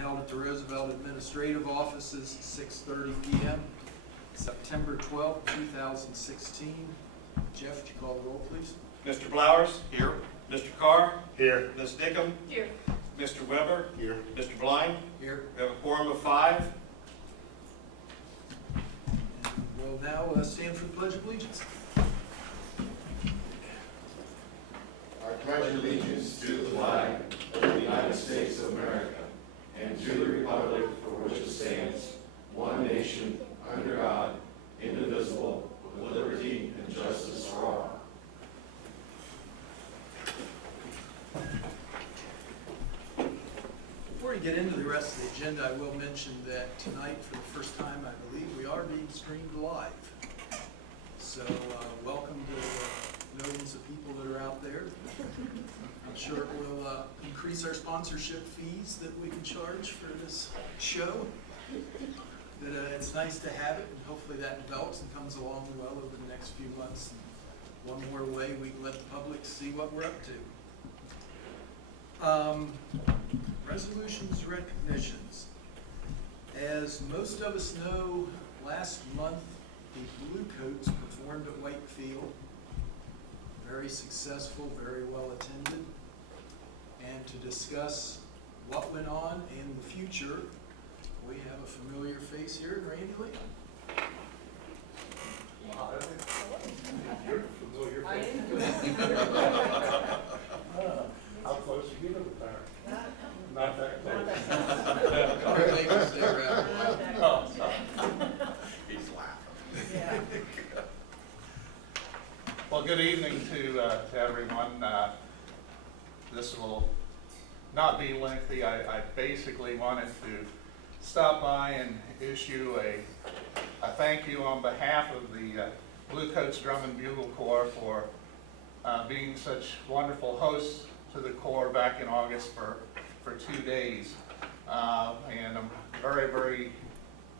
held at the Roosevelt Administrative Offices, 6:30 p.m., September 12, 2016. Jeff, would you call the roll, please? Mr. Blowers? Here. Mr. Carr? Here. Ms. Dickham? Here. Mr. Weber? Here. Mr. Blind? Here. We have a quorum of 5. We'll now stand for the Pledge of Allegiance. I pledge allegiance to the flag of the United States of America and to the republic for which it stands, one nation, under God, indivisible, with liberty and justice for all. Before we get into the rest of the agenda, I will mention that tonight, for the first time, I believe, we are being streamed live. So welcome to millions of people that are out there. I'm sure it will increase our sponsorship fees that we can charge for this show. But it's nice to have it, and hopefully that develops and comes along well over the next few months. And one more way we can let the public see what we're up to. Resolutions, recognitions. As most of us know, last month the Blue Coats performed at Wakefield. Very successful, very well attended. And to discuss what went on in the future, we have a familiar face here, Randy Lee. You're familiar. I am. How close are you to the fire? Not that close. Our neighbors there, He's laughing. Yeah. Well, good evening to everyone. This will not be lengthy. I basically wanted to stop by and issue a thank you on behalf of the Blue Coats Drum and Bugle Corps for being such wonderful hosts to the Corps back in August for 2 days. And I'm very, very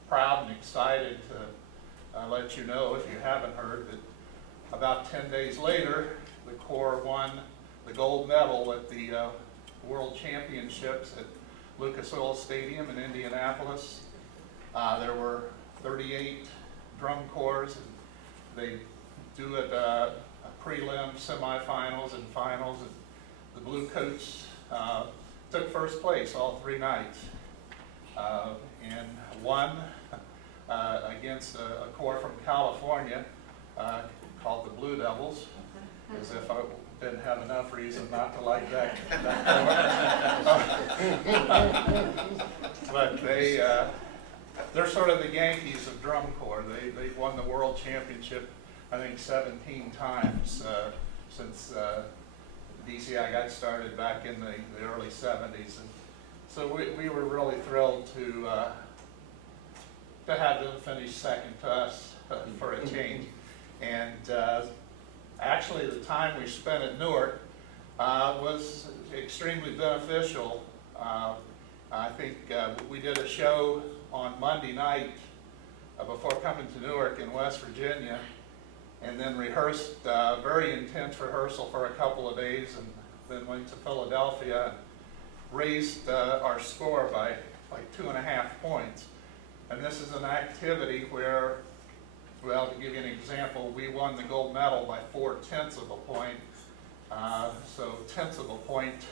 proud and excited to let you know, if you haven't heard, that about 10 days later, the Corps won the gold medal at the World Championships at Lucas Oil Stadium in Indianapolis. There were 38 drum corps, and they do it prelim, semifinals, and finals. And the Blue Coats took first place all 3 nights and won against a corps from California called the Blue Devils, as if I didn't have enough reason not to like that but they're sort of the Yankees of drum corps. They've won the world championship, I think, 17 times since DCI got started back in the early 70s. And so we were really thrilled to have them finish second to us for a change. And actually, the time we spent at Newark was extremely beneficial. I think we did a show on Monday night before coming to Newark in West Virginia, and then rehearsed, very intense rehearsal for a couple of days, and then went to Philadelphia and raised our score by like 2.5 points. And this is an activity where, well, to give you an example, we won the gold medal by 0.4 of a point. So tenths of a point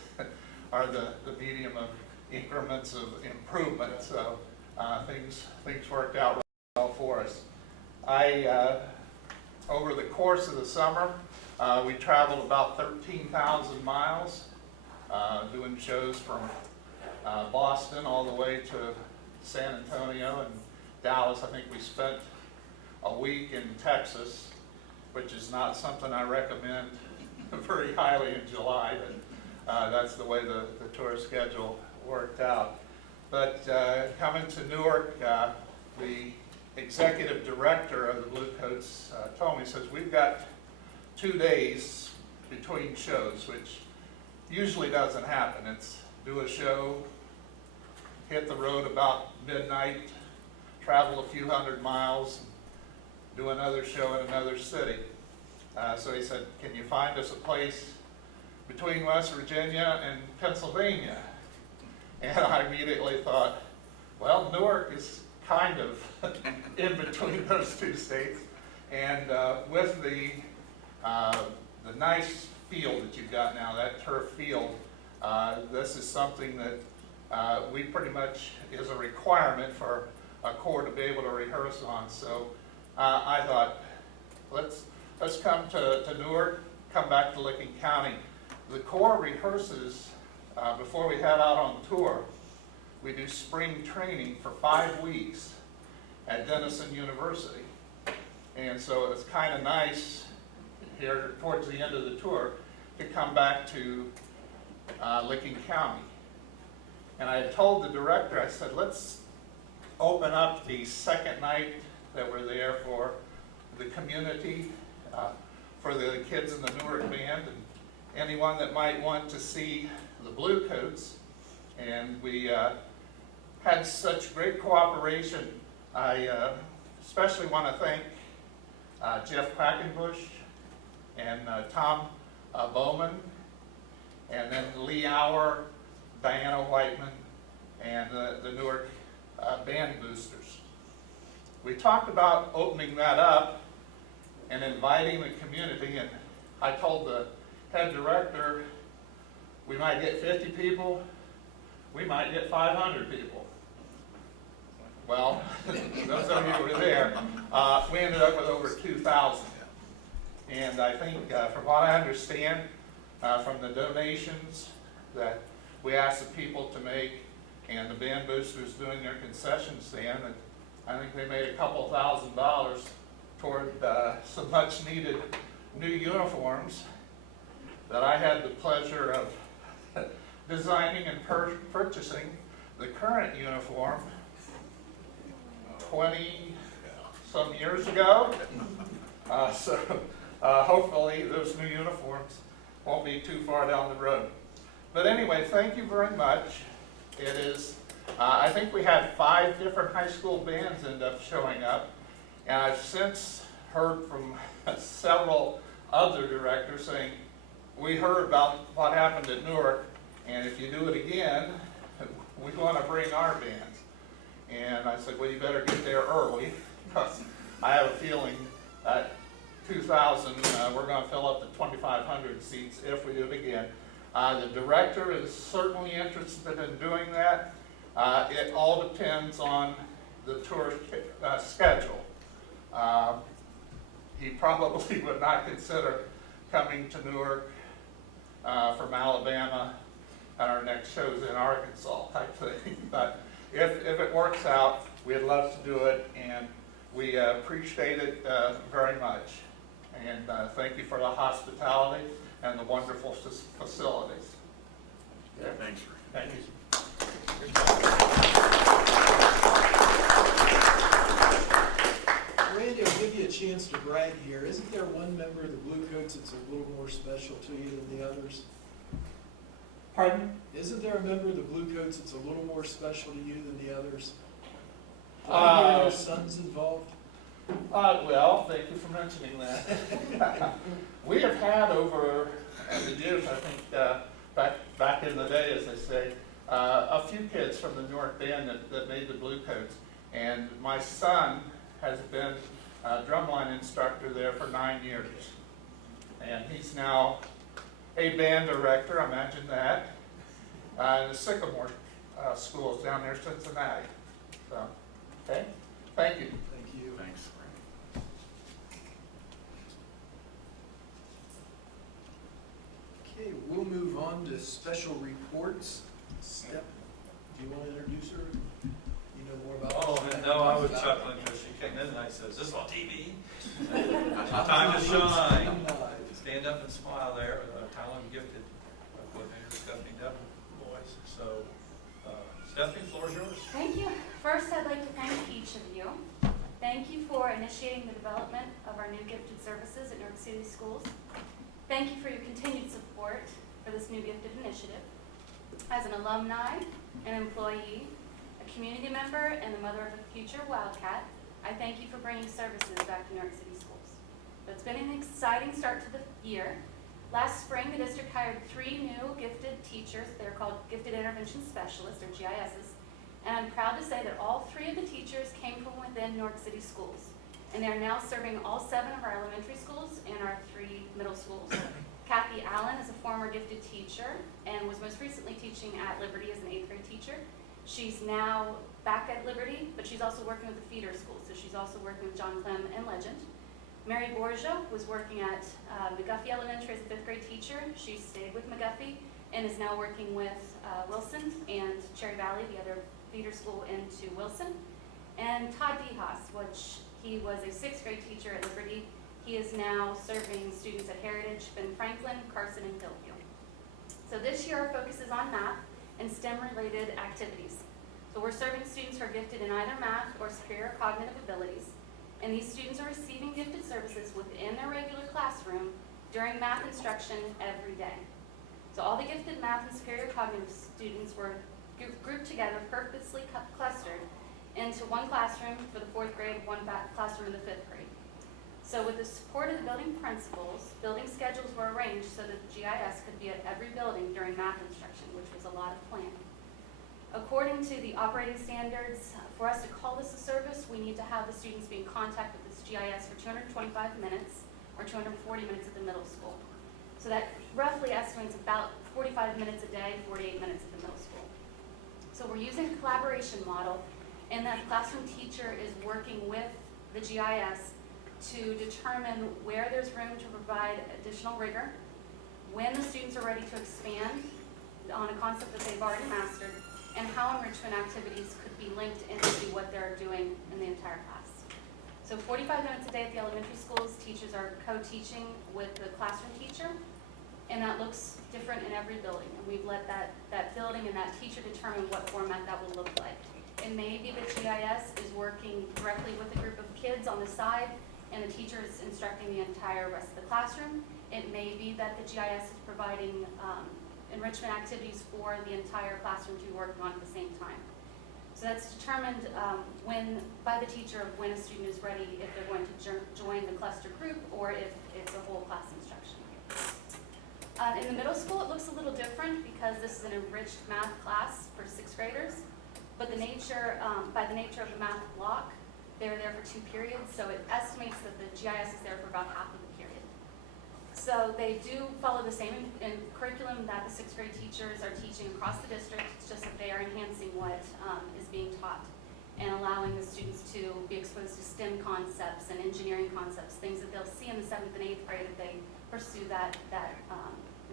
are the medium of increments of improvement. So things worked out well for us. Over the course of the summer, we traveled about 13,000 miles, doing shows from Boston all the way to San Antonio and Dallas. I think we spent a week in Texas, which is not something I recommend very highly in July, but that's the way the tour schedule worked out. But coming to Newark, the executive director of the Blue Coats told me, says, we've got 2 days between shows, which usually doesn't happen. It's do a show, hit the road about midnight, travel a few hundred miles, do another show in another city. So he said, can you find us a place between West Virginia and Pennsylvania? And I immediately thought, well, Newark is kind of in between those two states. And with the nice field that you've got now, that turf field, this is something that we pretty much is a requirement for a corps to be able to rehearse on. So I thought, let's come to Newark, come back to Licking County. The corps rehearses before we head out on tour. We do spring training for 5 weeks at Denison University. And so it's kind of nice here towards the end of the tour to come back to Licking County. And I had told the director, I said, let's open up the second night that we're there for the community, for the kids in the Newark band, and anyone that might want to see the Bluecoats. And we had such great cooperation. I especially want to thank Jeff Quackenbush and Tom Bowman, and then Lee Auer, Diana Whiteman, and the Newark Band Boosters. We talked about opening that up and inviting the community, and I told the head director, we might get 50 people, we might get 500 people. Well, those of you who were there, we ended up with over 2,000. And I think, from what I understand, from the donations that we asked the people to make, and the band boosters doing their concession stand, and I think they made a couple $1,000s toward some much needed new uniforms that I had the pleasure of designing and purchasing the current uniform 20 some years ago. So hopefully those new uniforms won't be too far down the road. But anyway, thank you very much. It is, I think we had 5 different high school bands end up showing up, and I've since heard from several other directors saying, we heard about what happened at Newark, and if you do it again, we want to bring our bands. And I said, well, you better get there early, because I have a feeling that 2,000, we're going to fill up the 2,500 seats if we do it again. The director is certainly interested in doing that. It all depends on the tour schedule. He probably would not consider coming to Newark from Alabama, and our next show's in Arkansas type thing. But if it works out, we'd love to do it, and we appreciate it very much. And thank you for the hospitality and the wonderful facilities. Yeah, thanks. Thank you. Randy, I'll give you a chance to brag here. Isn't there one member of the Bluecoats that's a little more special to you than the others? Pardon? Isn't there a member of the Bluecoats that's a little more special to you than the others? Did I hear your son's involved? Well, thank you for mentioning that. We have had over the years, I think, back in the day, as they say, a few kids from the Newark band that made the Bluecoats. And my son has been a drumline instructor there for 9 years. And he's now a band director, imagine that, in the Sycamore schools down near Cincinnati. So, okay, thank you. Thank you. Thanks. Okay, we'll move on to special reports. Sept, do you want to introduce her? You know more about Oh, her? no, I was chuckling because she came in and I said, is this on TV? Time to shine. Stand up and smile there, talent gifted coordinator Stephanie Devon boys. So, Stephanie, the floor is yours. Thank you. First, I'd like to thank each of you. Thank you for initiating the development of our new gifted services at New York City Schools. Thank you for your continued support for this new gifted initiative. As an alumni, an employee, a community member, and the mother of a future Wildcat, I thank you for bringing services back to New York City Schools. So it's been an exciting start to the year. Last spring, the district hired 3 new gifted teachers. They're called Gifted Intervention Specialists, or GISs. And I'm proud to say that all 3 of the teachers came from within New York City schools. And they're now serving all 7 of our elementary schools and our 3 middle schools. Kathy Allen is a former gifted teacher and was most recently teaching at Liberty as an 8th grade teacher. She's now back at Liberty, but she's also working with the feeder schools. So she's also working with John Clem and Legend. Mary Borgia was working at McGuffey Elementary as a 5th grade teacher. She stayed with McGuffey and is now working with Wilson and Cherry Valley, the other feeder school into Wilson. And Todd DeHaas, which he was a 6th grade teacher at Liberty. He is now serving students at Heritage, Ben Franklin, Carson, and Hillview. So this year our focus is on math and STEM-related activities. So we're serving students who are gifted in either math or superior cognitive abilities. And these students are receiving gifted services within their regular classroom during math instruction every day. So all the gifted math and superior cognitive students were grouped together, purposely clustered into one classroom for the 4th grade, one classroom in the 5th grade. So with the support of the building principals, building schedules were arranged so that GIS could be at every building during math instruction, which was a lot of planning. According to the operating standards, for us to call this a service, we need to have the students be in contact with this GIS for 225 minutes or 240 minutes at the middle school. So that roughly estimates about 45 minutes a day, 48 minutes at the middle school. So we're using a collaboration model, and that classroom teacher is working with the GIS to determine where there's room to provide additional rigor, when the students are ready to expand on a concept that they've already mastered, and how enrichment activities could be linked into what they're doing in the entire class. So 45 minutes a day at the elementary schools, teachers are co-teaching with the classroom teacher, and that looks different in every building. And we've let that building and that teacher determine what format that will look like. It may be that GIS is working directly with a group of kids on the side, and the teacher is instructing the entire rest of the classroom. It may be that the GIS is providing enrichment activities for the entire classroom to be working on at the same time. So that's determined by the teacher of when a student is ready, if they're going to join the cluster group or if it's a whole class instruction. In the middle school, it looks a little different because this is an enriched math class for 6th graders. But by the nature of the math block, they're there for 2 periods, so it estimates that the GIS is there for about half of the period. So they do follow the same in curriculum that the 6th grade teachers are teaching across the district. It's just that they are enhancing what is being taught and allowing the students to be exposed to STEM concepts and engineering concepts, things that they'll see in the 7th and 8th grade if they pursue that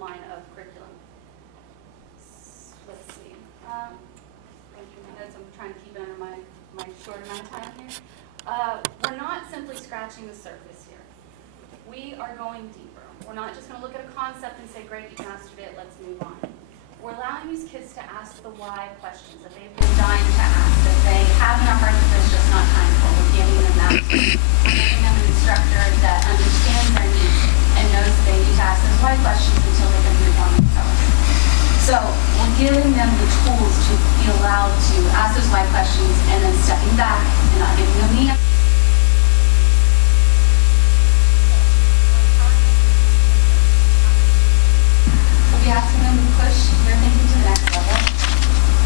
line of curriculum. Let's see. Going through my notes, I'm trying to keep it under my short amount of time here. We're not simply scratching the surface here. We are going deeper. We're not just going to look at a concept and say, great, you mastered it, let's move on. We're allowing these kids to ask the why questions that they've been dying to ask, that they have in their heart that there's just not time for. We're giving them that. We're giving them an instructor that understands their needs and knows that they need to ask those why questions until they can move on themselves. So we're giving them the tools to be allowed to ask those why questions and then stepping back and not giving them the answer. We'll be asking them to push their thinking to the next level,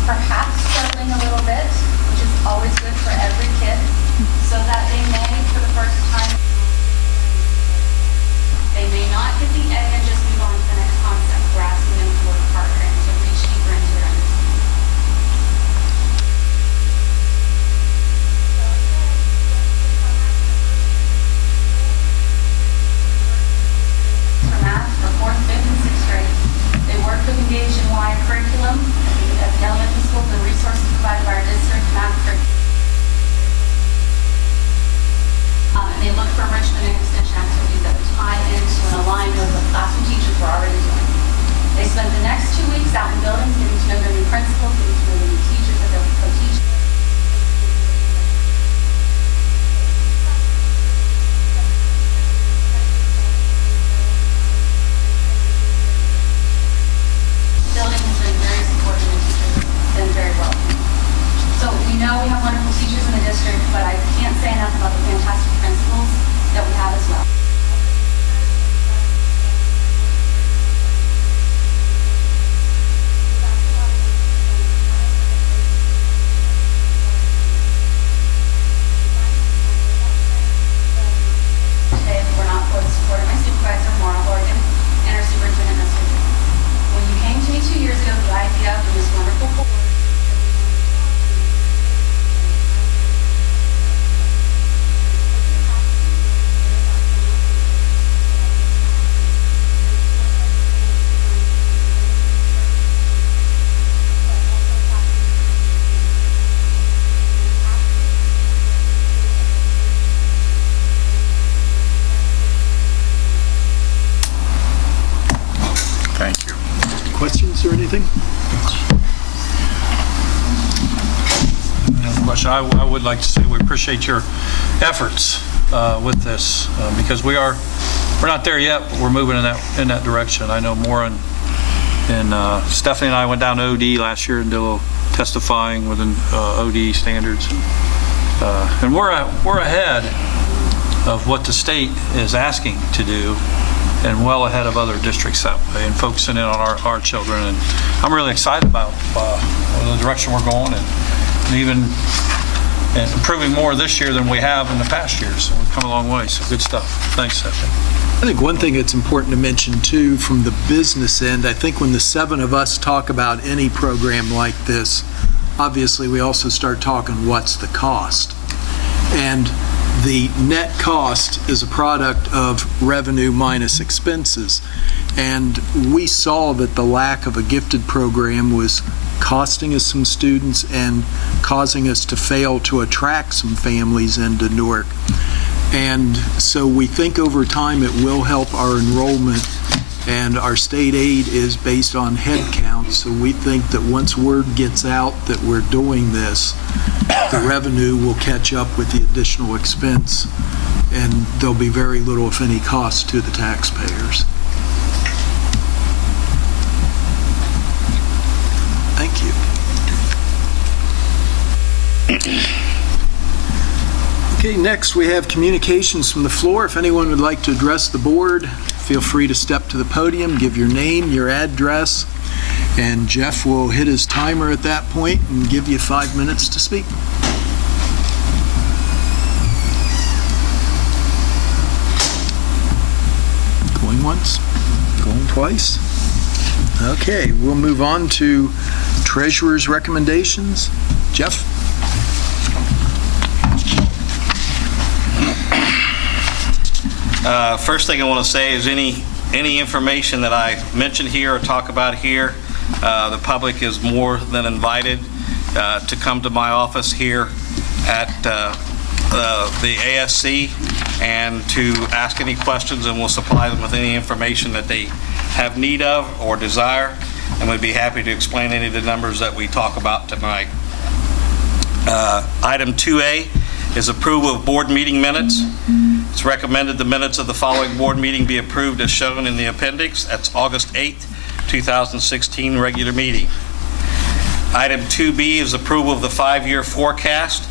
perhaps struggling a little bit, which is always good for every kid, so that they may, for the first time, they may not get the A and just move on to the next concept. We're asking them to work harder and to reach deeper into their understanding. For math, for 4th, 5th, and 6th grade, they work with Engage in Y curriculum at the elementary school, the resources provided by our district math curriculum. And they look for enrichment and extension activities that would tie into and align with what classroom teachers were already doing. They spend the next 2 weeks out in buildings getting to know their new principals, getting to know the new teachers that they'll co-teach. Building has been very supportive and teachers have been very welcoming. So we know we have wonderful teachers in the district, but I can't say enough about the fantastic principals that we have as well. question. I would like to say we appreciate your efforts with this because we're not there yet, but we're moving in that direction. I know Maura and Stephanie and I went down to OD last year and did a little testifying within OD standards, and we're ahead of what the state is asking to do, and well ahead of other districts that way, and focusing in on our children. And I'm really excited about the direction we're going, and even improving more this year than we have in the past years. So we've come a long way. So good stuff. Thanks, Stephanie. I think one thing that's important to mention too, from the business end, I think when the 7 of us talk about any program like this, obviously we also start talking what's the cost. And the net cost is a product of revenue minus expenses. And we saw that the lack of a gifted program was costing us some students and causing us to fail to attract some families into Newark. And so we think over time it will help our enrollment, and our state aid is based on head count. So we think that once word gets out that we're doing this, the revenue will catch up with the additional expense, and there'll be very little, if any, cost to the taxpayers. Thank you. Okay, next we have communications from the floor. If anyone would like to address the board, feel free to step to the podium, give your name, your address, and Jeff will hit his timer at that point and give you 5 minutes to speak. Going once, going twice. Okay, we'll move on to treasurer's recommendations. Jeff? First thing I want to say is any information that I mention here or talk about here, the public is more than invited to come to my office here at the ASC and to ask any questions, and we'll supply them with any information that they have need of or desire, and we'd be happy to explain any of the numbers that we talk about tonight. Item 2A is approval of board meeting minutes. It's recommended the minutes of the following board meeting be approved as shown in the appendix. That's August 8th, 2016 regular meeting. Item 2B is approval of the 5-year forecast.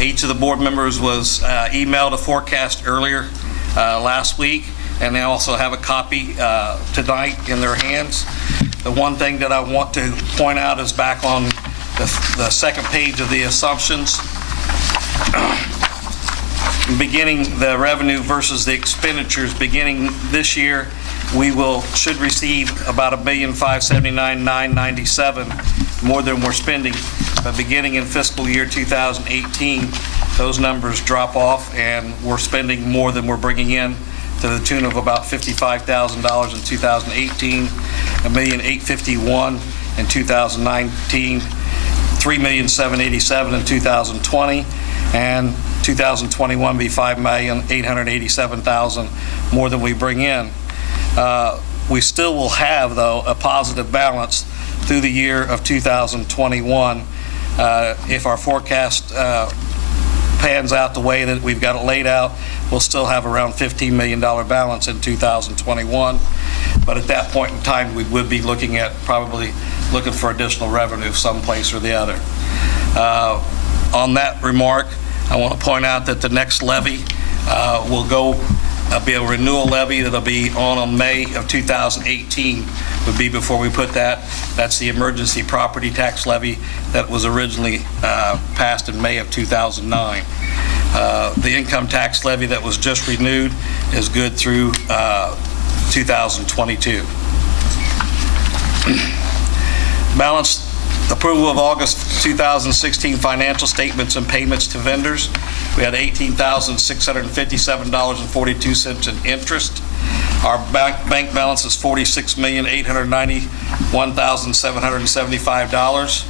Each of the board members was emailed a forecast earlier last week, and they also have a copy tonight in their hands. The one thing that I want to point out is back on the second page of the assumptions. Beginning the revenue versus the expenditures, beginning this year, we should receive about $1,579,997 more than we're spending. But beginning in fiscal year 2018, those numbers drop off, and we're spending more than we're bringing in, to the tune of about $55,000 in 2018, $1,851,000 in 2019, $3,787,000 in 2020, and 2021 be $5,887,000 more than we bring in. We still will have, though, a positive balance through the year of 2021 if our forecast pans out the way that we've got it laid out. We'll still have around $15 million balance in 2021, but at that point in time, we would be probably looking for additional revenue someplace or the other. On that remark, I want to point out that the next levy will be a renewal levy that'll be on May of 2018 would be before we put that. That's the emergency property tax levy that was originally passed in May of 2009. The income tax levy that was just renewed is good through 2022. Balanced approval of August 2016 financial statements and payments to vendors. We had $18,657.42 in interest. Our bank balance is $46,891,775.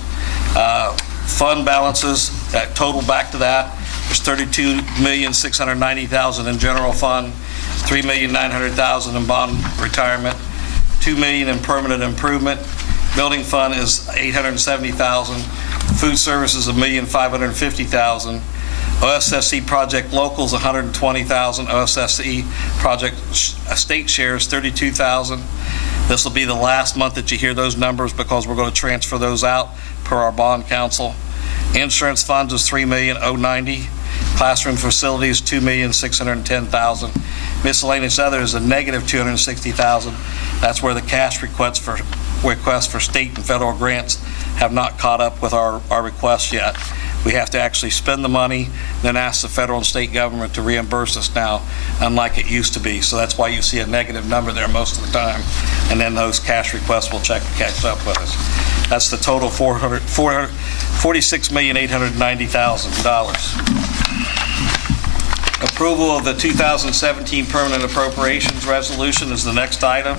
Fund balances that total back to that. There's $32,690,000 in general fund, $3,900,000 in bond retirement, $2 million in permanent improvement. Building fund is $870,000, Food services, $1,550,000. OSSE project locals, $120,000. OSSE project state shares, $32,000. This will be the last month that you hear those numbers because we're going to transfer those out per our bond council. Insurance funds is $3,090,000. Classroom facilities, $2,610,000. Miscellaneous other is a negative $260,000. That's where the cash requests for state and federal grants have not caught up with our requests yet. We have to actually spend the money, then ask the federal and state government to reimburse us now, unlike it used to be. So that's why you see a negative number there most of the time. And then those cash requests will catch up with us. That's the total $46,890,000. Approval of the 2017 permanent appropriations resolution is the next item.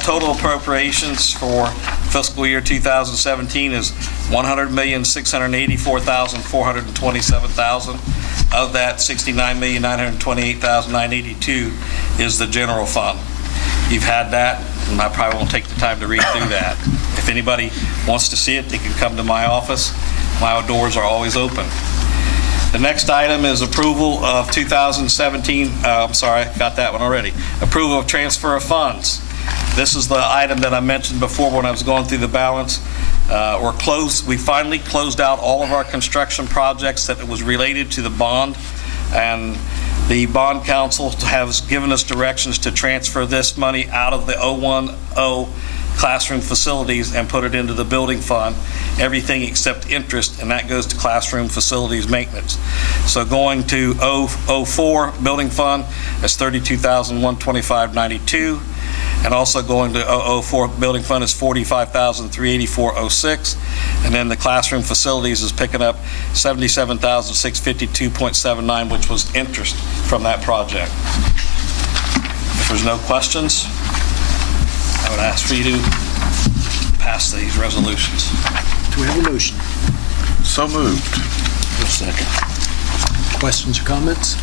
Total appropriations for fiscal year 2017 is $100,684,427,000. Of that, $69,928,982 is the general fund. You've had that, and I probably won't take the time to read through that. If anybody wants to see it, they can come to my office. My doors are always open. The next item is approval of 2017, I'm sorry, got that one already. Approval of transfer of funds. This is the item that I mentioned before when I was going through the balance. We finally closed out all of our construction projects that was related to the bond, and the bond council has given us directions to transfer this money out of the 010 classroom facilities and put it into the building fund, everything except interest, and that goes to classroom facilities maintenance. So going to 004 building fund, that's $32,125.92. And also going to 004 building fund is $45,384.06. And then the classroom facilities is picking up $77,652.79, which was interest from that project. If there's no questions, I would ask for you to pass these resolutions. Do we have a motion? So moved. Second. Questions or comments?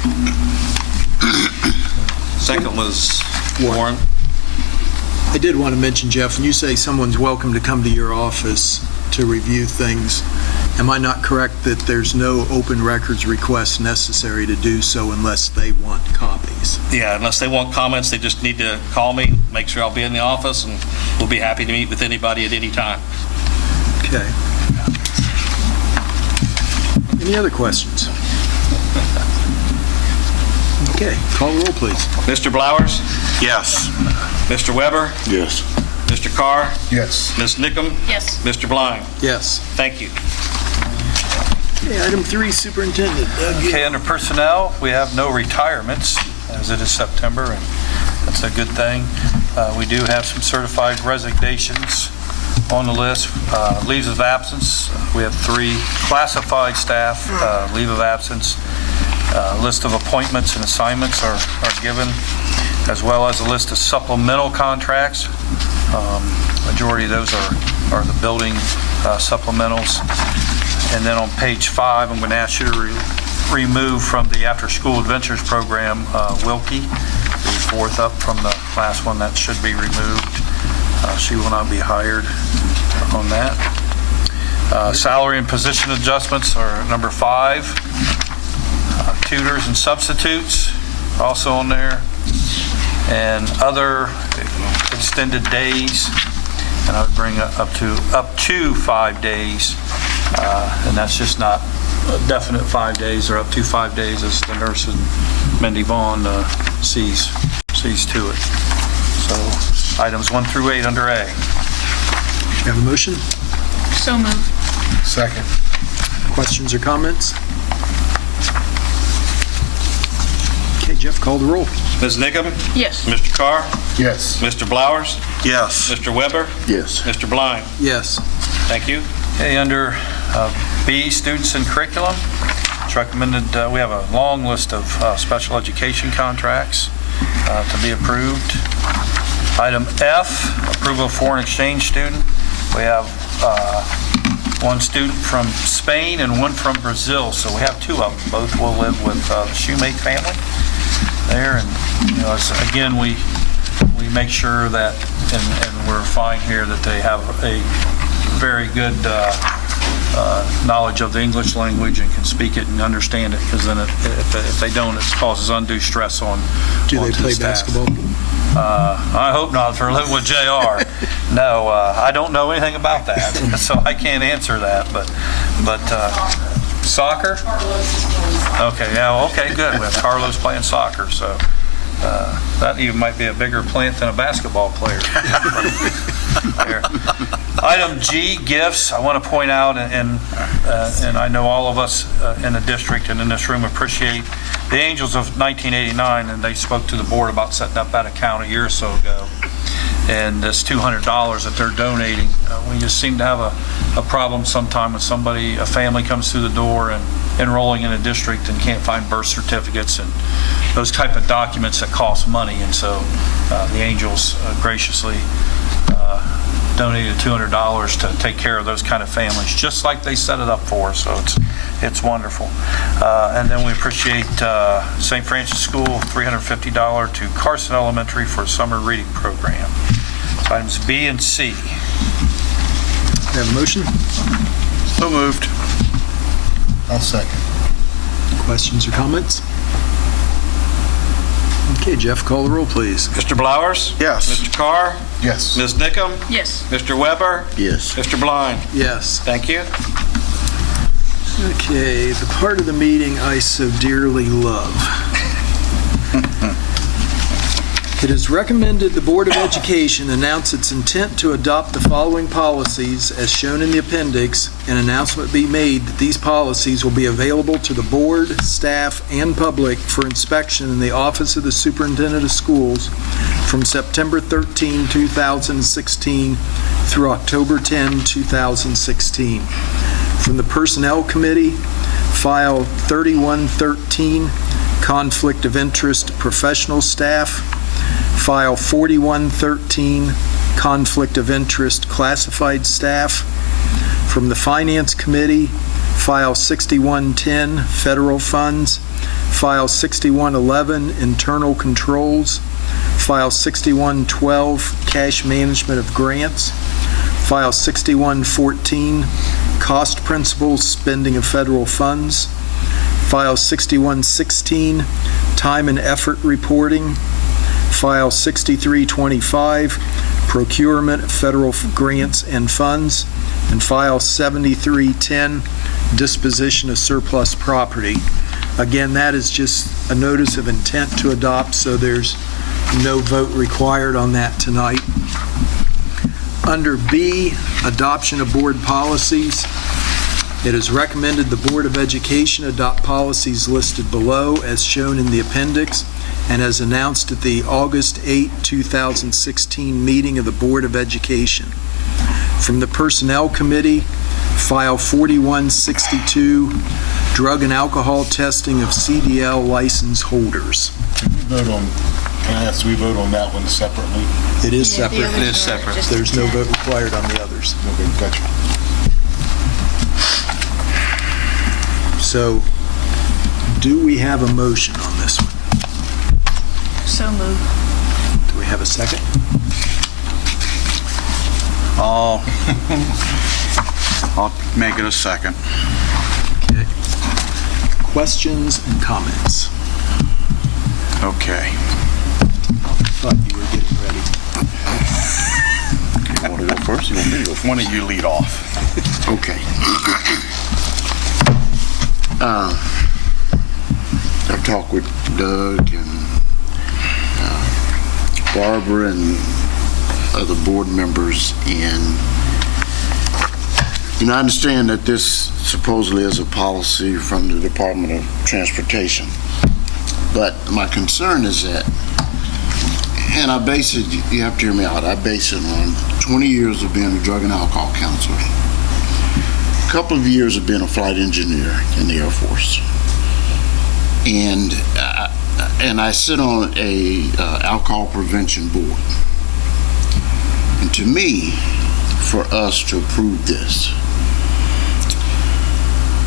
Second was Warren. I did want to mention, Jeff, when you say someone's welcome to come to your office to review things, am I not correct that there's no open records request necessary to do so unless they want copies? Yeah, unless they want comments, they just need to call me, make sure I'll be in the office, and we'll be happy to meet with anybody at any time. Okay. Any other questions? Okay, call the roll, please. Mr. Blowers? Yes. Mr. Weber? Yes. Mr. Carr? Yes. Ms. Nickum? Yes. Mr. Blind? Yes. Thank you. Okay, item 3, Superintendent. Okay, under personnel, we have no retirements, as it is September, and that's a good thing. We do have some certified resignations on the list. Leaves of absence, we have 3 classified staff leave of absence. List of appointments and assignments are given, as well as a list of supplemental contracts. Majority of those are the building supplementals. And then on page 5, I'm going to ask you to remove from the After School Adventures program Wilkie, the 4th up from the last one. That should be removed. She will not be hired on that. Salary and position adjustments are number 5. Tutors and substitutes also on there, and other extended days, and I would bring up to 5 days, and that's just not a definite 5 days, or up to 5 days as the nurse and Mindy Vaughn sees to it. So items 1 through 8 under A. You have a motion? So moved. Second. Questions or comments? Okay, Jeff, call the roll. Ms. Nickum? Yes. Mr. Carr? Yes. Mr. Blowers? Yes. Mr. Weber? Yes. Mr. Blind? Yes. Thank you. Okay, under B, students and curriculum, it's recommended, we have a long list of special education contracts to be approved. Item F, approval of foreign exchange student. We have 1 student from Spain and 1 from Brazil, so we have 2 of them. Both will live with the Shoemake family there, and again, we make sure that, and we're fine here, that they have a very good knowledge of the English language and can speak it and understand it, because then if they don't, it causes undue stress on. Do they onto the play staff. basketball? I hope not, for living with JR. No, I don't know anything about that, so I can't answer that, but soccer? Okay, yeah, okay, good. We have Carlos playing soccer, so that even might be a bigger plant than a basketball player. There. Item G, gifts. I want to point out, and I know all of us in the district and in this room appreciate the Angels of 1989, and they spoke to the board about setting up that account a year or so ago. And this $200 that they're donating, we just seem to have a problem sometime when a family comes through the door and enrolling in a district and can't find birth certificates and those type of documents that cost money. And so the Angels graciously donated $200 to take care of those kind of families, just like they set it up for. So it's wonderful. And then we appreciate St. Francis School, $350 to Carson Elementary for a summer reading program. So items B and C. Have a motion? So moved. I'll second. Questions or comments? Okay, Jeff, call the roll, please. Mr. Blowers? Yes. Mr. Carr? Yes. Ms. Nickum? Yes. Mr. Weber? Yes. Mr. Blind? Yes. Thank you. Okay, the part of the meeting I so dearly love. It is recommended the Board of Education announce its intent to adopt the following policies as shown in the appendix. An announcement be made that these policies will be available to the board, staff, and public for inspection in the Office of the Superintendent of Schools from September 13, 2016 through October 10, 2016. From the Personnel Committee, File 3113, Conflict of Interest Professional Staff, File 4113, Conflict of Interest Classified Staff. From the Finance Committee, File 6110, Federal Funds, File 6111, Internal Controls, File 6112, Cash Management of Grants, File 6114, Cost Principles, Spending of Federal Funds, File 6116, Time and Effort Reporting, File 6325, Procurement of Federal Grants and Funds, and File 7310, Disposition of Surplus Property. Again, that is just a notice of intent to adopt, so there's no vote required on that tonight. Under B, adoption of board policies, it is recommended the Board of Education adopt policies listed below as shown in the appendix and as announced at the August 8, 2016 meeting of the Board of Education. From the Personnel Committee, File 4162, Drug and Alcohol Testing of CDL license holders. Can I ask, we vote on that one separately? It is separate. It is separate. There's no vote required on the others. Okay, gotcha. So, do we have a motion on this one? So moved. Do we have a second? I'll make it a second. Okay. Questions and comments? Okay. Thought you were getting ready. You want to go first? You want me to go first? One of you lead off. Okay. I've talked with Doug and Barbara and other board members, and I understand that this supposedly is a policy from the Department of Transportation, but my concern is that, and I base it, you have to hear me out, I base it on 20 years of being a drug and alcohol counselor, a couple of years of being a flight engineer in the Air Force, and I sit on a alcohol prevention board. And to me, for us to approve this,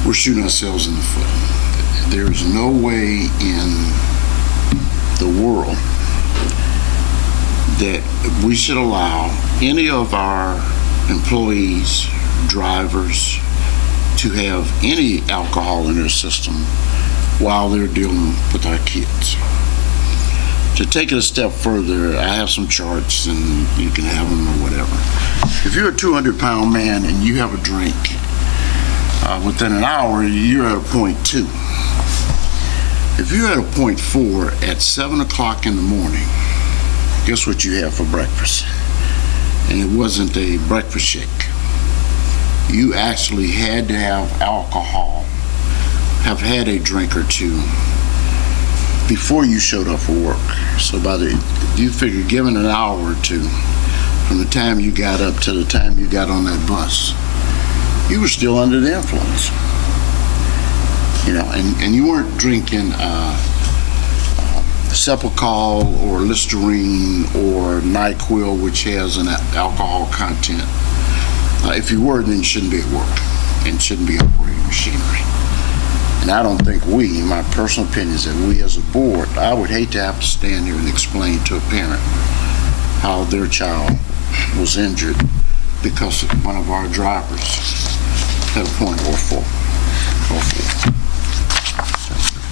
we're shooting ourselves in the foot. There is no way in the world that we should allow any of our employees, drivers, to have any alcohol in their system while they're dealing with our kids. To take it a step further, I have some charts and you can have them or whatever. If you're a 200-pound man and you have a drink, within an hour, you're at a 0.2. If you're at a 0.4 at 7 o'clock in the morning, guess what you have for breakfast? And it wasn't a breakfast shake. You actually had to have alcohol, have had a drink or two before you showed up for work. So you figure given an hour or two from the time you got up to the time you got on that bus, you were still under the influence. You know, and you weren't drinking Sepacol or Listerine or NyQuil, which has an alcohol content. If you were, then you shouldn't be at work and shouldn't be operating machinery. And I don't think my personal opinion is that we as a board, I would hate to have to stand here and explain to a parent how their child was injured because one of our drivers had a .04.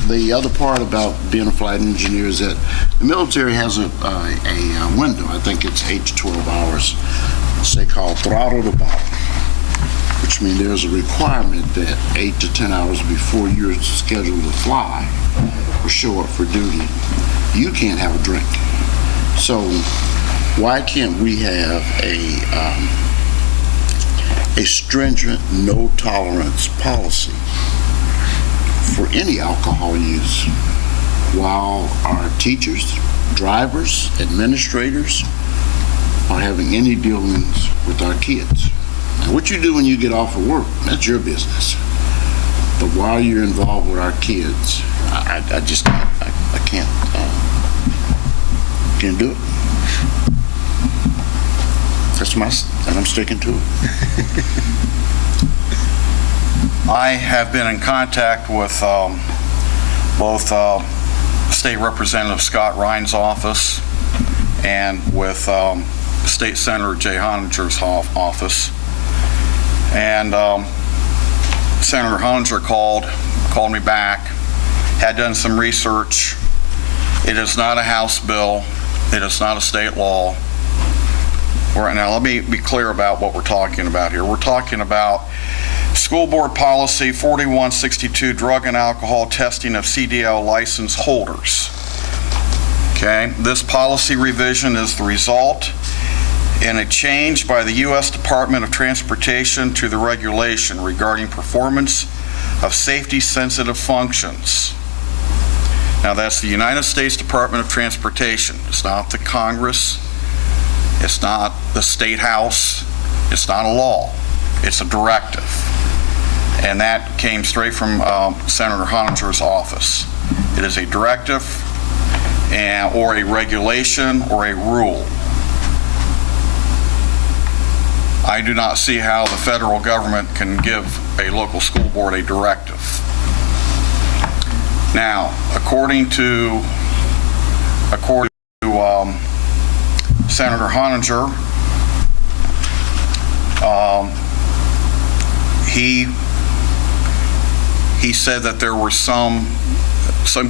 The other part about being a flight engineer is that the military has a window, I think it's 8 to 12 hours, they call throttle to bottom, which means there's a requirement that 8 to 10 hours before you're scheduled to fly or show up for duty, you can't have a drink. So why can't we have a stringent no tolerance policy for any alcohol use while our teachers, drivers, administrators are having any dealings with our kids? Now, what you do when you get off of work, that's your business. But while you're involved with our kids, I just can't do it. And I'm sticking to it. I have been in contact with both State Representative Scott Ryan's office and with State Senator Jay Honninger's office. And Senator Honninger called me back, had done some research. It is not a House bill. It is not a state law. Right now, let me be clear about what we're talking about here. We're talking about School Board Policy 4162, drug and alcohol testing of CDL license holders. Okay, this policy revision is the result in a change by the U.S. Department of Transportation to the regulation regarding performance of safety-sensitive functions. Now, that's the United States Department of Transportation. It's not the Congress. It's not the State House. It's not a law. It's a directive. And that came straight from Senator Honninger's office. It is a directive or a regulation or a rule. I do not see how the federal government can give a local school board a directive. Now, according to Senator Honninger, he said that there were some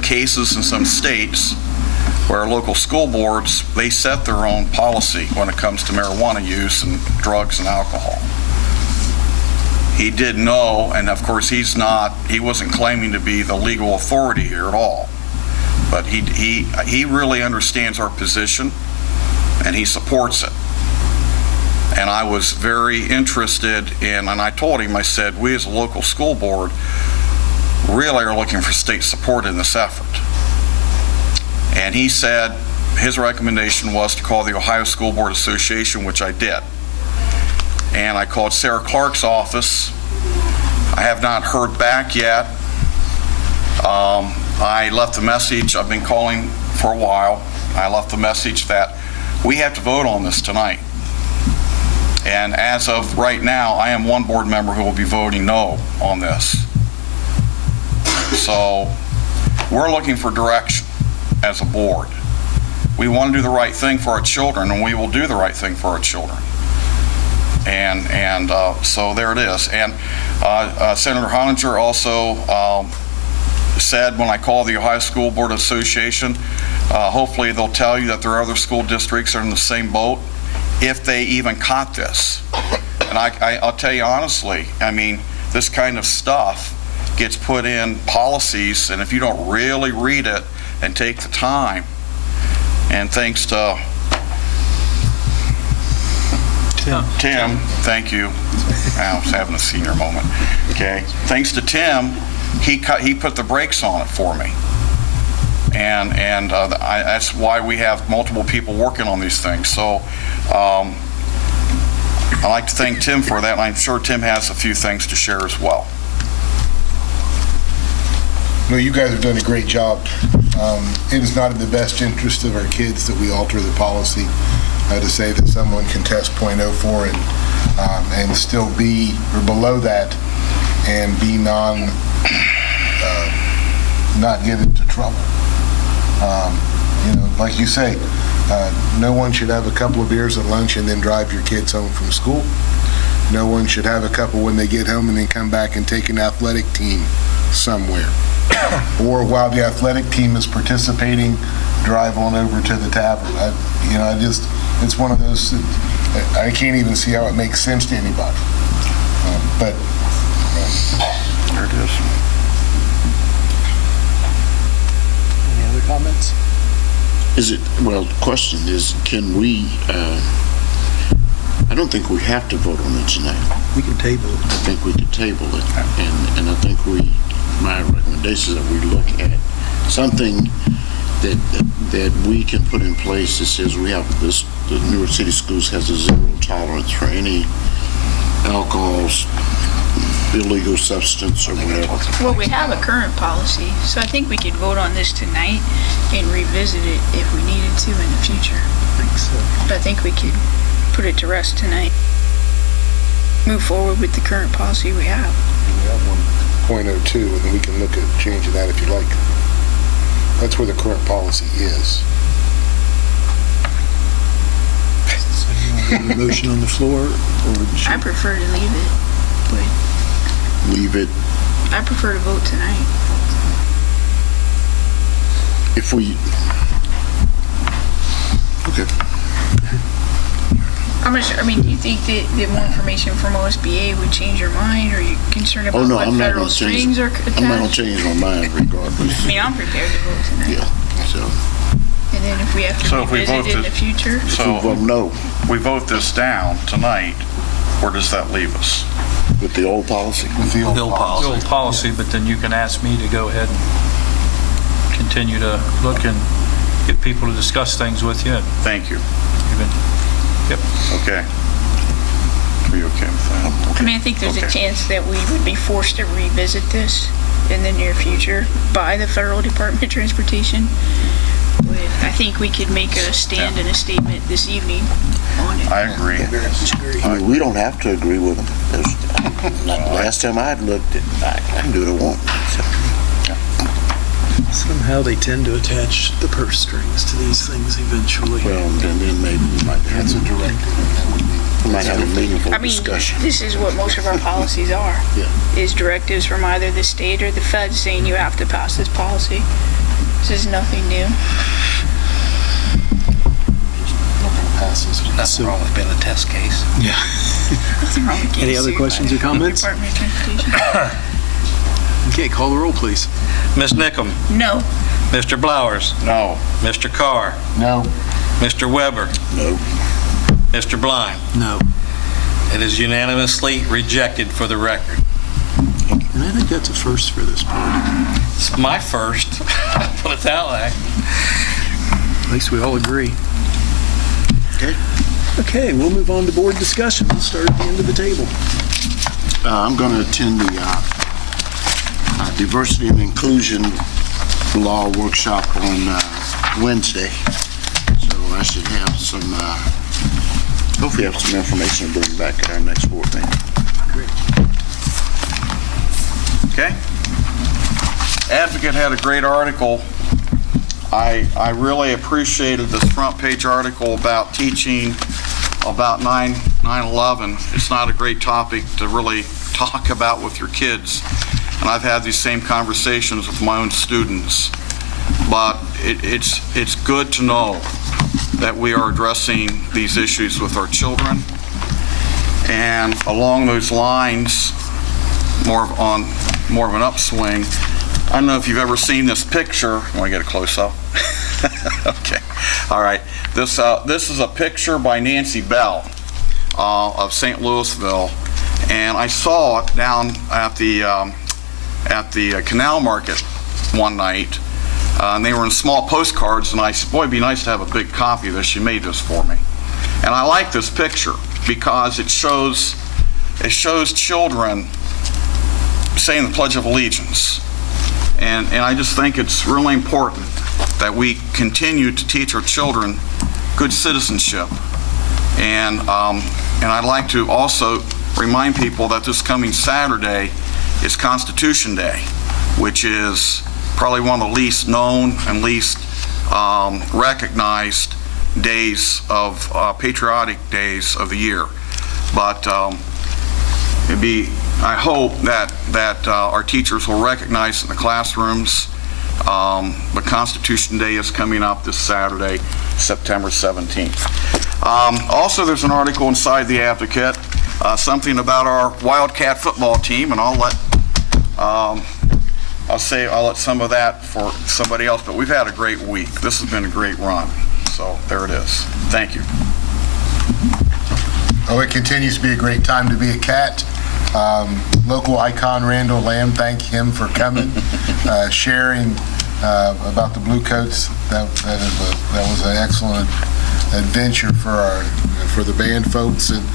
cases in some states where local school boards, they set their own policy when it comes to marijuana use and drugs and alcohol. He did know, and of course he wasn't claiming to be the legal authority here at all, but he really understands our position and he supports it. And I was very interested in, and I told him, I said, we as a local school board really are looking for state support in this effort. And he said his recommendation was to call the Ohio School Board Association, which I did. And I called Sarah Clark's office. I have not heard back yet. I left a message. I've been calling for a while. I left the message that we have to vote on this tonight. And as of right now, I am one board member who will be voting no on this. So we're looking for direction as a board. We want to do the right thing for our children, and we will do the right thing for our children. And so there it is. And Senator Honinger also said when I called the Ohio School Board Association, hopefully they'll tell you that there are other school districts that are in the same boat, if they even caught this. And I'll tell you honestly, I mean, this kind of stuff gets put in policies, and if you don't really read it and take the time, and thanks to Tim, thank you. I was having a senior moment. Okay, thanks to Tim, he put the brakes on it for me, and that's why we have multiple people working on these things. So I'd like to thank Tim for that, and I'm sure Tim has a few things to share as well. No, you guys have done a great job. It is not in the best interest of our kids that we alter the policy to say that someone can test .04 and still be or below that and be not get into trouble. Like you say, no one should have a couple of beers at lunch and then drive your kids home from school. No one should have a couple when they get home and then come back and take an athletic team somewhere. Or while the athletic team is participating, drive on over to the tavern. It's one of those, I can't even see how it makes sense to anybody. But There it is. Any other comments? The question is, can we, I don't think we have to vote on it tonight. We can table it. I think we could table it, and I think my recommendation is that we look at something that we can put in place that says we have the Newark City Schools has a zero tolerance for any alcohol, illegal substance, or whatever. Well, we have a current policy, so I think we could vote on this tonight and revisit it if we needed to in the future. I think so. But I think we could put it to rest tonight. Move forward with the current policy we have. we have 1.02, and then we can look at changing that if you like. That's where the current policy is. So you want to have a motion on the floor, or should I prefer to leave it, but Leave it. I prefer to vote tonight. If we, okay. Do you think that more information from OSBA would change your mind, or are you concerned about what I'm not federal gonna change. strings are attached? I'm not gonna change my mind regardless. I mean, I'm prepared to vote tonight. Yeah, so. And then if we have to So if we revisit vote it in to- the future, So Vote no we vote this down tonight, where does that leave us? with the old policy. With the old policy. The old policy, but then you can ask me to go ahead and continue to look and get people to discuss things with you. Thank you. Yep. Okay. Are you okay with that? I mean, I think there's a Okay. chance that we would be forced to revisit this in the near future by the Federal Department of Transportation. But I think we could make a stand and a statement this evening on it. I agree. very much agree? I mean, we don't have to agree with them. Last time I looked, I can do what I want. So. Somehow they tend to attach the purse strings to these things eventually. Well, then maybe we might have That's a directive. we might have a meaningful I mean, discussion. this is what most of our policies are, Yeah. is directives from either the state or the feds saying you have to pass this policy. This is nothing new. Passes. Nothing wrong with being a test case. Yeah. Nothing wrong with getting Any other sued questions by or the comments? Department of Transportation. Okay, call the roll, please. Ms. Nickum, No. Mr. Blowers, No. Mr. Carr, No. Mr. Weber, No. Mr. Blind. No. It is unanimously rejected for the record. And I think that's a first for this board. It's my first, put it that way. At least we all agree. Okay. Okay, we'll move on to board discussion. We'll start at the end of the table. I'm going to attend the Diversity and Inclusion Law Workshop on Wednesday. So I should have some, hopefully have some information to bring back at our next board meeting. Great. Okay. Advocate had a great article. I really appreciated this front page article about teaching about 9/11. It's not a great topic to really talk about with your kids. And I've had these same conversations with my own students. But it's good to know that we are addressing these issues with our children. And along those lines, more of an upswing, I don't know if you've ever seen this picture. You want to get a close-up? Okay. All right. This is a picture by Nancy Bell of St. Louisville, and I saw it down at the Canal Market one night, and they were in small postcards, and I said, boy, it'd be nice to have a big copy of this. She made this for me. And I like this picture because it shows children saying the Pledge of Allegiance. And I just think it's really important that we continue to teach our children good citizenship. And I'd like to also remind people that this coming Saturday is Constitution Day, which is probably one of the least known and least recognized days of patriotic days of the year. But I hope that our teachers will recognize in the classrooms. The Constitution Day is coming up this Saturday, September 17th. Also, there's an article inside the Advocate, something about our Wildcat football team, and I'll let some of that for somebody else, but we've had a great week. This has been a great run. So there it is. Thank you. Oh, it continues to be a great time to be a cat. Local icon Randall Lamb, thank him for coming, sharing about the Blue Coats. That was an excellent adventure for the band folks, and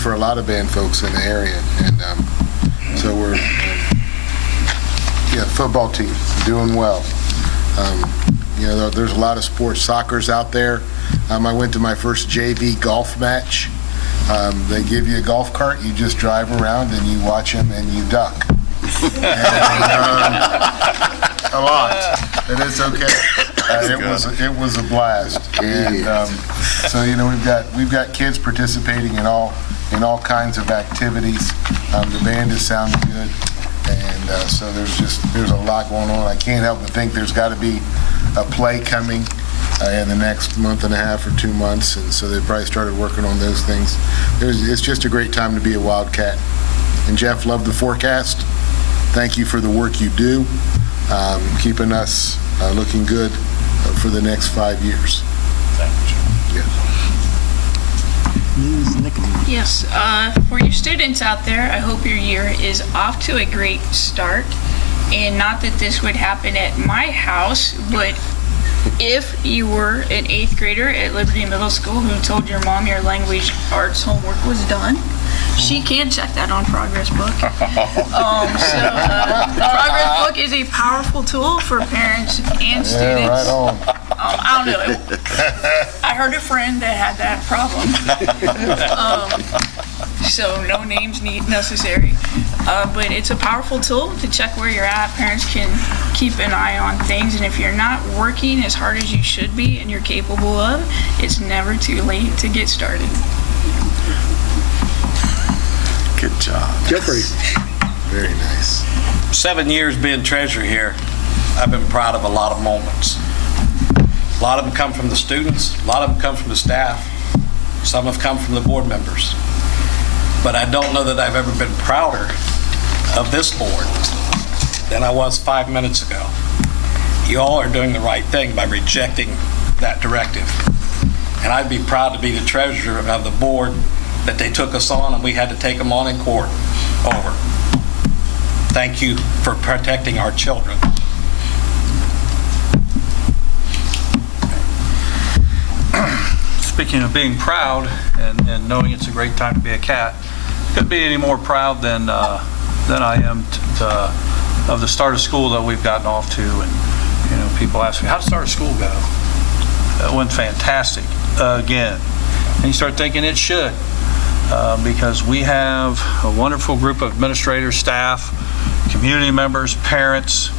for a lot of band folks in the area. And so we're football team doing well. There's a lot of sports. Soccer's out there. I went to my first JV golf match. They give you a golf cart, you just drive around and you watch them and you duck. And, a lot, and it's okay. It was a blast. And so we've got kids participating in all kinds of activities. The band is sounding good, and so there's a lot going on. I can't help but think there's got to be a play coming in the next month and a half or 2 months, and so they probably started working on those things. It's just a great time to be a Wildcat. And Jeff, love the forecast. Thank you for the work you do, keeping us looking good for the next 5 years. Thank you, Jeff. Yes. Yes, for your students out there, I hope your year is off to a great start. And not that this would happen at my house, but if you were an 8th grader at Liberty Middle School who told your mom your language arts homework was done, she can check that on Progress Book. Progress Book is a powerful tool for parents and students. Yeah, right on. I don't know. I heard a friend that had that problem. So no names necessary. But it's a powerful tool to check where you're at. Parents can keep an eye on things, and if you're not working as hard as you should be and you're capable of, it's never too late to get started. Good job. Jeffrey. Very nice. 7 years being treasurer here, I've been proud of a lot of moments. A lot of them come from the students, a lot of them come from the staff, some have come from the board members. But I don't know that I've ever been prouder of this board than I was 5 minutes ago. You all are doing the right thing by rejecting that directive. And I'd be proud to be the treasurer of the board that they took us on and we had to take them on in court over. Thank you for protecting our children. Speaking of being proud and knowing it's a great time to be a cat, couldn't be any more proud than I am of the start of school that we've gotten off to. And people ask me, how did the start of school go? It went fantastic again. And you start thinking it should, because we have a wonderful group of administrators, staff, community members, parents,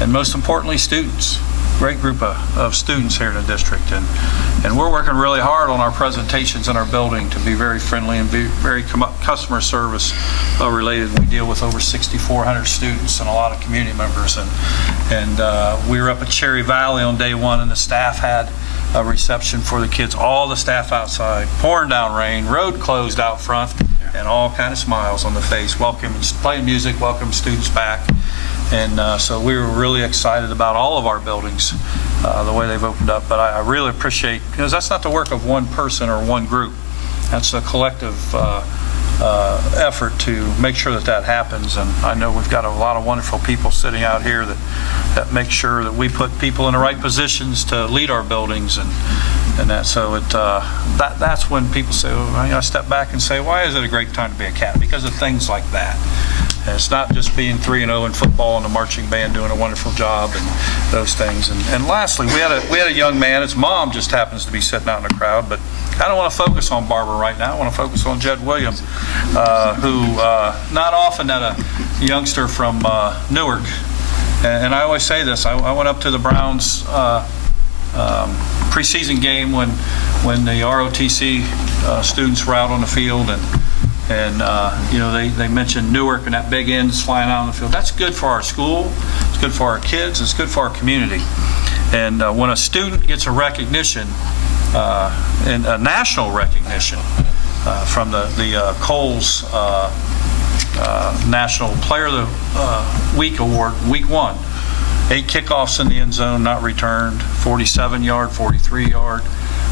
and most importantly, students. Great group of students here in the district, and And we're working really hard on our presentations in our building to be very friendly and be very customer service related. We deal with over 6,400 students and a lot of community members. And we were up at Cherry Valley on day one, and the staff had a reception for the kids. All the staff outside, pouring down rain, road closed out front, and all kind of smiles on the face, welcoming, playing music, welcome students back. And so we were really excited about all of our buildings, the way they've opened up. But I really appreciate, because that's not the work of one person or one group. That's a collective effort to make sure that that happens. And I know we've got a lot of wonderful people sitting out here that make sure that we put people in the right positions to lead our buildings and that. So that's when people say, I step back and say, why is it a great time to be a cat? Because of things like that. And it's not just being 3-0 in football and the marching band doing a wonderful job and those things. And lastly, we had a young man. His mom just happens to be sitting out in the crowd, but I don't want to focus on Barbara right now. I want to focus on Jed Williams, who not often that a youngster from Newark. And I always say this. I went up to the Browns preseason game when the ROTC students were out on the field, and you know, they mentioned Newark and that big end's flying out on the field. That's good for our school. It's good for our kids. It's good for our community. And when a student gets a recognition, and a national recognition from the Coles National Player of the Week Award, week 1, 8 kickoffs in the end zone, not returned, 47-yard, 43-yard.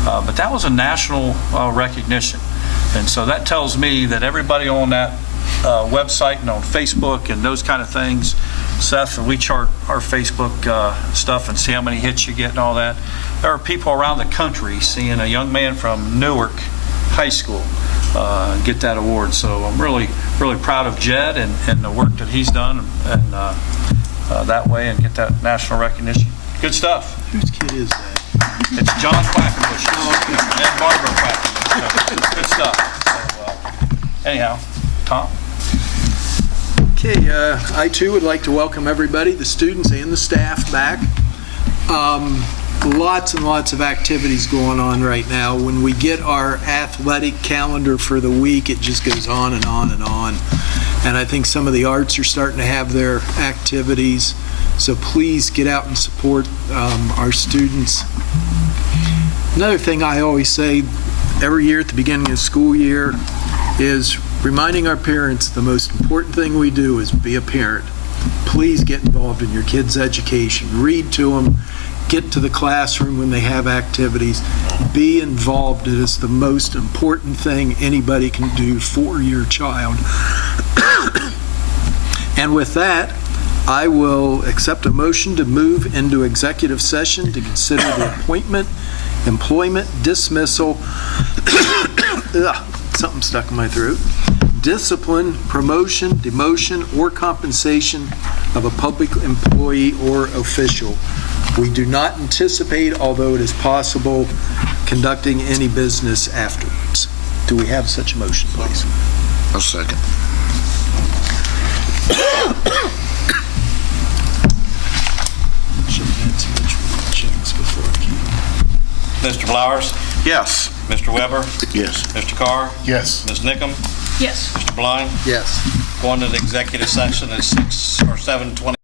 But that was a national recognition. And so that tells me that everybody on that website and on Facebook and those kind of things, Seth, we chart our Facebook stuff and see how many hits you get and all that. There are people around the country seeing a young man from Newark High School get that award. So I'm really, really proud of Jed and the work that he's done and that way, and get that national recognition. Good stuff. Whose kid is that? It's John Quackenbush and Barbara Quackenbush. So good stuff. So, anyhow, Tom. Okay, I too would like to welcome everybody, the students and the staff back. Lots and lots of activities going on right now. When we get our athletic calendar for the week, it just goes on and on and on. And I think some of the arts are starting to have their activities. So please get out and support our students. Another thing I always say every year at the beginning of the school year is reminding our parents the most important thing we do is be a parent. Please get involved in your kids' education. Read to them. Get to the classroom when they have activities. Be involved. It is the most important thing anybody can do for your child. And with that, I will accept a motion to move into executive session to consider the appointment, employment, dismissal, something stuck in my throat, discipline, promotion, demotion, or compensation of a public employee or official. We do not anticipate, although it is possible, conducting any business afterwards. Do we have such a motion, please? A second. Should have had some much checks before I came. Mr. Flowers? Yes. Mr. Weber? Yes. Mr. Carr? Yes. Ms. Nickum? Yes. Mr. Blind? Yes. Going to the executive session at 7:20.